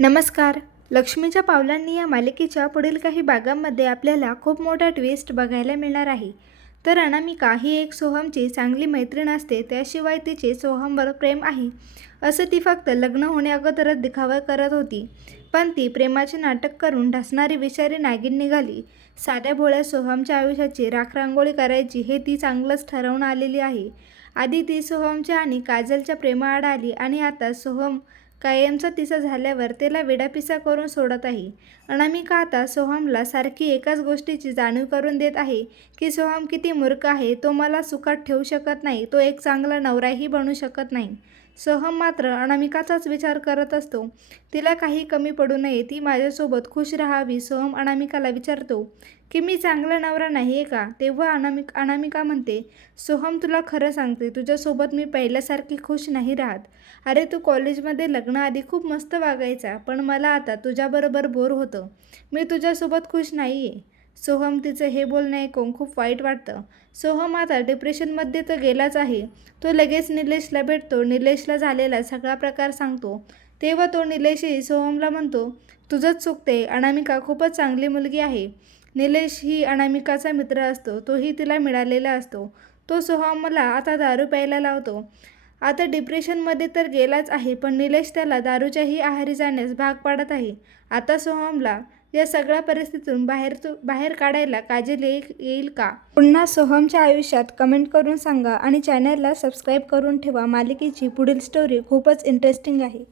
नमस्कार. लक्ष्मीच्या पावलांनी या मालिकेच्या पुढील काही भागांमध्ये आपल्याला खूप मोठा ट्विस्ट बघायला मिळणार आहे. तर अनामिका ही एक सोहमची चांगली मैत्रीण असते त्याशिवाय तिचे सोहमवर प्रेम आहे. असं ती फक्त लग्न होण्याअगोदरच दिखावा करत होती. पण ती प्रेमाचे नाटक करून ढसणारी विषारी नागिन निघाली. साध्या भोळ्या सोहमच्या आयुष्याची राखरांगोळी करायची हे ती चांगलंच ठरवून आलेली आहे. आधी ती सोहमच्या आणि काजलच्या प्रेमाआड आली आणि आता सोहम कायमचा तिचा झाल्यावर तिला विडापिसा करून सोडत आहे. अनामिका आता सोहमला सारखी एकाच गोष्टीची जाणीव करून देत आहे की सोहम किती मूर्ख आहे तो मला सुखात ठेवू शकत नाही तो एक चांगला नवराही बनू शकत नाही. सोहम मात्र अनामिकाचाच विचार करत असतो. तिला काही कमी पडू नये ती माझ्यासोबत खुश राहावी सोहम अनामिकाला विचारतो. की मी चांगला नवरा नाही आहे का? तेव्हा अनामिक अनामिका म्हणते सोहम तुला खरं सांगते तुझ्यासोबत मी पहिल्यासारखी खुश नाही राहत. अरे तू कॉलेजमध्ये लग्नाआधी खूप मस्त वागायचा पण मला आता तुझ्याबरोबर बोर होतं. मी तुझ्यासोबत खुश नाही आहे सोहम तिचं हे बोलणं ऐकून खूप वाईट वाटतं. सोहम आता डिप्रेशनमध्ये तर गेलाच आहे. तो लगेच निलेशला भेटतो. निलेशला झालेला सगळा प्रकार सांगतो. तेव्हा तो निलेशही सोहमला म्हणतो तुझंच चुकते. अनामिका खूपच चांगली मुलगी आहे. निलेश ही अनामिकाचा मित्र असतो. तोही तिला मिळालेला असतो. तो सोहमला आता दारू प्यायला लावतो. आता डिप्रेशनमध्ये तर गेलाच आहे पण निलेश त्याला दारूच्याही आहारी जाण्यास भाग पाडत आहे. आता सोहमला या सगळ्या परिस्थितीतून बाहेर तू बाहेर काढायला काजल येईल येईल का? पुन्हा सोहमच्या आयुष्यात कमेंट करून सांगा आणि चॅनलला सबस्क्राईब करून ठेवा. मालिकेची पुढील स्टोरी खूपच इंटरेस्टिंग आहे.